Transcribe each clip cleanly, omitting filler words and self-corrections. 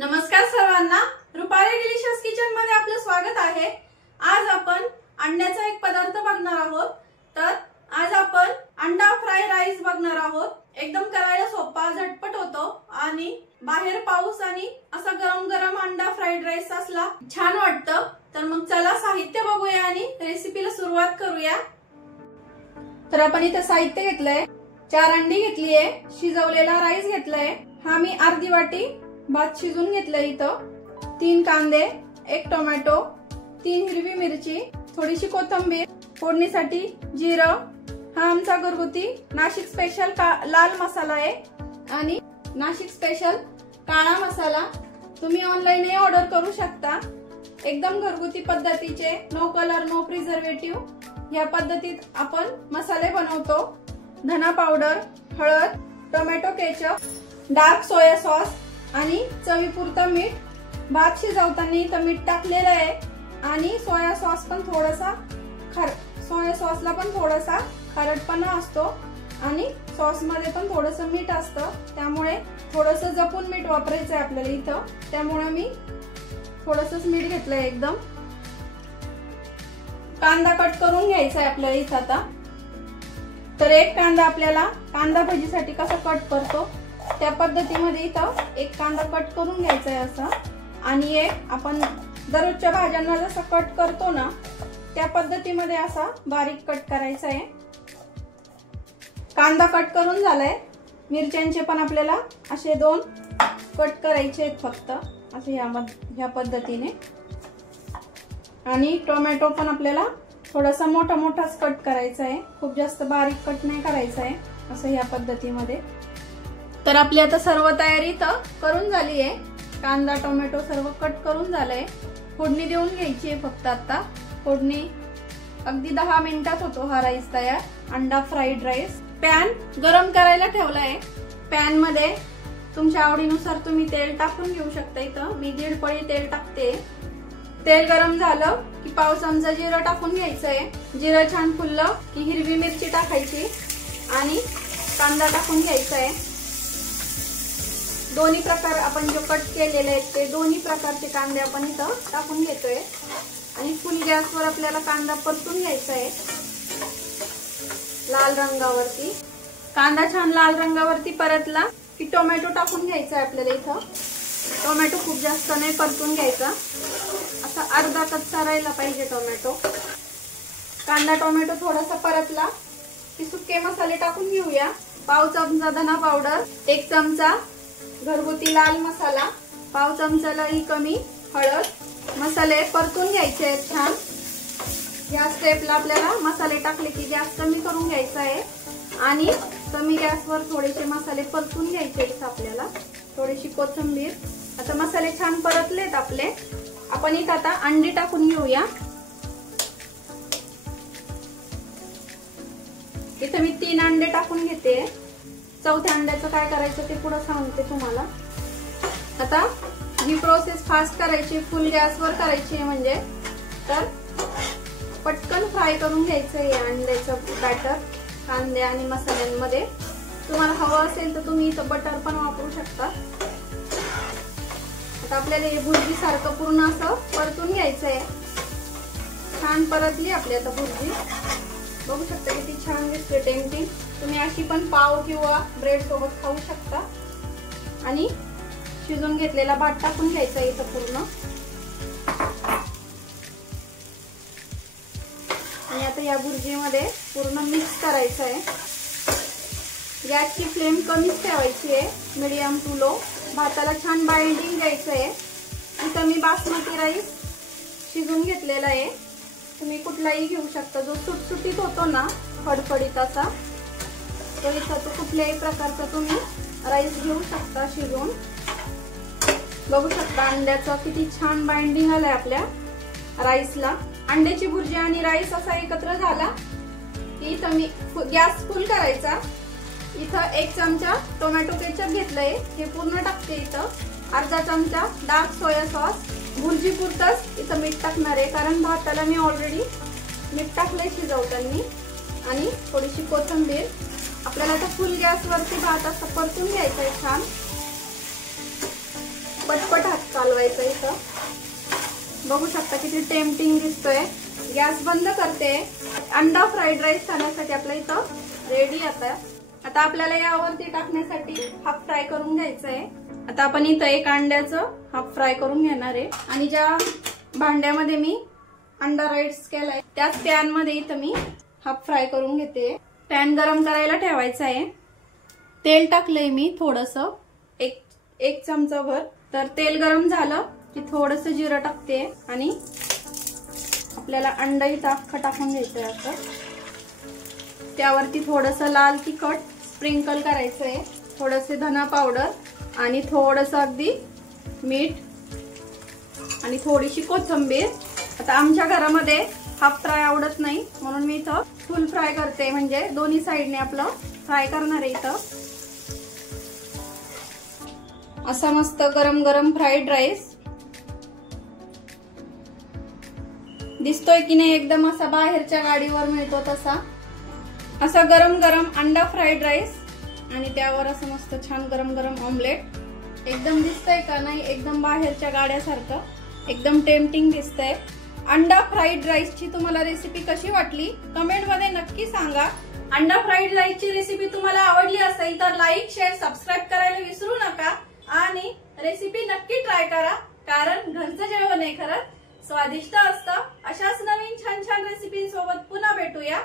नमस्कार सर्वांना, Rupali delicious kitchen मध्ये आपलं स्वागत आहे। आज आपण अंड्याचा एक पदार्थ बघणार आहोत। तर आज आपण अंडा फ्राय राईस बघणार आहोत। एकदम करायला सोपा, झटपट होतो आणि बाहेर पाऊस आणि असा गरम गरम अंडा फ्राईड राईस असला छान वाटतं। तर मग चला साहित्य बघूया आणि रेसिपीला सुरुवात करूया। तर आपण इथे साहित्य घेतलंय, 4 अंडी घेतली आहे, शिजवलेला राईस घेतलाय, हा मी अर्धी वाटी भात शिजून घेतलंय, इथं 3 कांदे, 1 टोमॅटो, 3 हिरवी मिरची, थोडीशी कोथिंबीर, फोडणीसाठी जिरं, हा आमचा घरगुती नाशिक स्पेशल लाल मसाला आहे आणि नाशिक स्पेशल काळा मसाला तुम्ही ऑनलाईन ऑर्डर करू शकता। एकदम घरगुती पद्धतीचे, नो कलर नो प्रिझर्वेटिव्ह या पद्धतीत आपण मसाले बनवतो। धना पावडर, हळद, tomato ketchup, dark soya sauce आणि चवीपुरतं मीठ। भात शिजवताना इथं मीठ टाकलेलं आहे आणि सोया सॉस पण थोडासा सोया सॉसला पण थोडासा खारटपणा असतो आणि सॉस मध्ये पण थोडंसं मीठ असतं, त्यामुळे थोडंसं जपून मीठ वापरायचं आहे आपल्याला इथं। त्यामुळे मी थोडंसंच मीठ घेतलंय एकदम। कांदा कट करून घ्यायचा आहे आपल्याला इथं आता। तर एक कांदा आपल्याला कांदा भाजीसाठी कसा कट करतो त्या पद्धतीमध्ये इथं एक कांदा कट करून घ्यायचा आहे असा, आणि एक आपण दररोजच्या भाज्यांना जसं कट करतो ना त्या पद्धतीमध्ये असा बारीक कट करायचा आहे। कांदा कट करून झालाय। मिरच्यांचे पण आपल्याला असे 2 कट करायचे आहेत फक्त असे ह्या पद्धतीने, आणि टोमॅटो पण आपल्याला थोडासा मोठा मोठाच कट करायचा आहे, खूप जास्त बारीक कट नाही करायचा आहे असं ह्या पद्धतीमध्ये। तर आपली आता सर्व तयारी तर करून झाली आहे, कांदा टोमॅटो सर्व कट करून झालंय। फोडणी देऊन घ्यायची आहे फक्त आता। फोडणी अगदी 10 मिनिटात होतो हा राईस तयार, अंडा फ्राईड राईस। पॅन गरम करायला ठेवलाय, पॅन मध्ये तुमच्या आवडीनुसार तुम्ही तेल टाकून घेऊ शकता। इथं मी 1.5 पळी तेल टाकते। तेल गरम झालं की पाव चमचा जिरं टाकून घ्यायचंय। जिरं छान फुललं की हिरवी मिरची टाकायची आणि कांदा टाकून घ्यायचा आहे। दोन्ही प्रकार आपण जो कट केलेले आहेत ते दोन्ही प्रकारचे कांदे आपण इथं टाकून घेतोय आणि फुल गॅसवर आपल्याला कांदा परतून घ्यायचा आहे लाल रंगावरती। कांदा छान लाल रंगावरती परतला की टोमॅटो टाकून घ्यायचा आहे आपल्याला इथं। टोमॅटो खूप जास्त नाही परतून घ्यायचा, असा अर्धा कच्चा राहिला पाहिजे टोमॅटो। कांदा टोमॅटो थोडासा परतला की सुके मसाले टाकून घेऊया। पाव चमचा धना पावडर, 1 चमचा घरगुती लाल मसाला, पाव चमचालाही कमी हळद। मसाले परतून घ्यायचे आहेत छान। या स्टेपला आपल्याला मसाले टाकले की गॅस कमी करून घ्यायचा आहे आणि कमी गॅसवर थोडेसे मसाले परतून घ्यायचे आहेत आपल्याला। थोडीशी कोथिंबीर। आता मसाले छान परतलेत आपले, आपण इथं आता अंडी टाकून घेऊया। इथे मी 3 अंडे टाकून घेते। चौथ्या अंड्याचं काय करायचं ते पुढे सांगते तुम्हाला। आता ही प्रोसेस फास्ट करायची, फुल गॅसवर करायची आहे म्हणजे, तर पटकन फ्राय करून घ्यायचं या अंड्याचं बॅटर कांदे आणि मसाल्यांमध्ये। तुम्हाला हवं असेल तर तुम्ही इथं बटर पण वापरू शकता। आता आपल्याला हे भुर्जी सारखं पूर्ण असं परतून घ्यायचं आहे। छान परतली आपली आता भुर्जी, बघू शकता किती छान दिसते टेम्पटिंग। तुम्ही अशी पण पाव किंवा ब्रेड सोबत खाऊ शकता। आणि शिजून घेतलेला भात टाकून घ्यायचा इथं पूर्ण, आणि आता या भुर्जीमध्ये पूर्ण मिक्स करायचं आहे। गॅसची फ्लेम कमीच ठेवायची आहे, मीडियम टू लो। भाताला छान बाइंडिंग द्यायचं आहे। इथं मी बासमती राईस शिजून घेतलेला आहे, तुम्ही कुठलाही घेऊ शकता जो सुटसुटीत होतो ना फडफडीत असा, तर इथं तो कुठल्याही प्रकारचा तुम्ही राईस घेऊ शकता शिजवून। बघू शकता अंड्याचं किती छान बाइंडिंग आलंय आपल्या राईसला। अंड्याची भुर्जी आणि राईस असा एकत्र झाला की इथं मी गॅस फुल करायचा। इथं 1 चमचा टोमॅटो केचप घेतलंय, हे पूर्ण टाकते इथं। अर्धा चमचा डार्क सोया सॉस, भुर्जी पुरतच इथं मीठ टाकणार आहे कारण भाताला मी ऑलरेडी मीठ टाकलंय शिजवताना, आणि थोडीशी कोथिंबीर। आपल्याला आता फुल गॅसवरती भात असं परतून घ्यायचा आहे छान। पटपट हात चालवायचा इथं. बघू शकता किती टेम्पटिंग दिसतोय. गॅस बंद करते. अंडा फ्राईड राईस खाण्यासाठी आपल्या इथं रेडी आता. आता आपल्याला यावरती टाकण्यासाठी हाफ फ्राय करून घ्यायचं आहे. आता आपण इथं एक अंड्याचं हाफ फ्राय करून घेणार आहे आणि ज्या भांड्यामध्ये मी अंडा राईस केलाय त्याच पॅन मध्ये इथं मी हाफ फ्राय करून घेते. पॅन गरम करायला ठेवायचं आहे. तेल टाकलंय मी थोडंसं, एक चमचा भर. तर तेल गरम झालं की थोडंसं जिरं टाकते आणि आपल्याला अंडा इथं अख्खं टाकून घ्यायचंय. असं त्यावरती थोडंसं लाल तिखट स्प्रिंकल करायचंय, थोडंसे धना पावडर आणि थोडंसं अगदी मीठ आणि थोडीशी कोथिंबीर. आता आमच्या घरामध्ये हाफ फ्राय आवडत नाही म्हणून मी इथं फुल फ्राय करते, म्हणजे दोन्ही साईडने आपलं फ्राय करणार आहे. इथं असा मस्त गरम गरम फ्राईड राईस दिसतोय की नाही, एकदम असा बाहेरच्या गाडीवर मिळतो तसा. असा गरम गरम अंडा फ्राईड राईस आणि त्यावर असं मस्त छान गरम गरम ऑमलेट. एकदम दिसतंय का नाही, एकदम बाहेरच्या गाड्यासारखं, एकदम टेम्पटिंग दिसतंय. अंडा फ्राईड राईसची तुम्हाला रेसिपी कशी वाटली कमेंट मध्ये नक्की सांगा. अंडा फ्राईड राईसची रेसिपी तुम्हाला आवडली असेल तर लाईक, शेअर, सबस्क्राईब करायला विसरू नका आणि रेसिपी नक्की ट्राय करा, कारण घरचं जेवण आहे खरंच स्वादिष्ट असतं. अशाच नवीन छान छान रेसिपी सोबत पुन्हा भेटूया.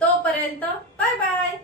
तोपर्यंत बाय बाय.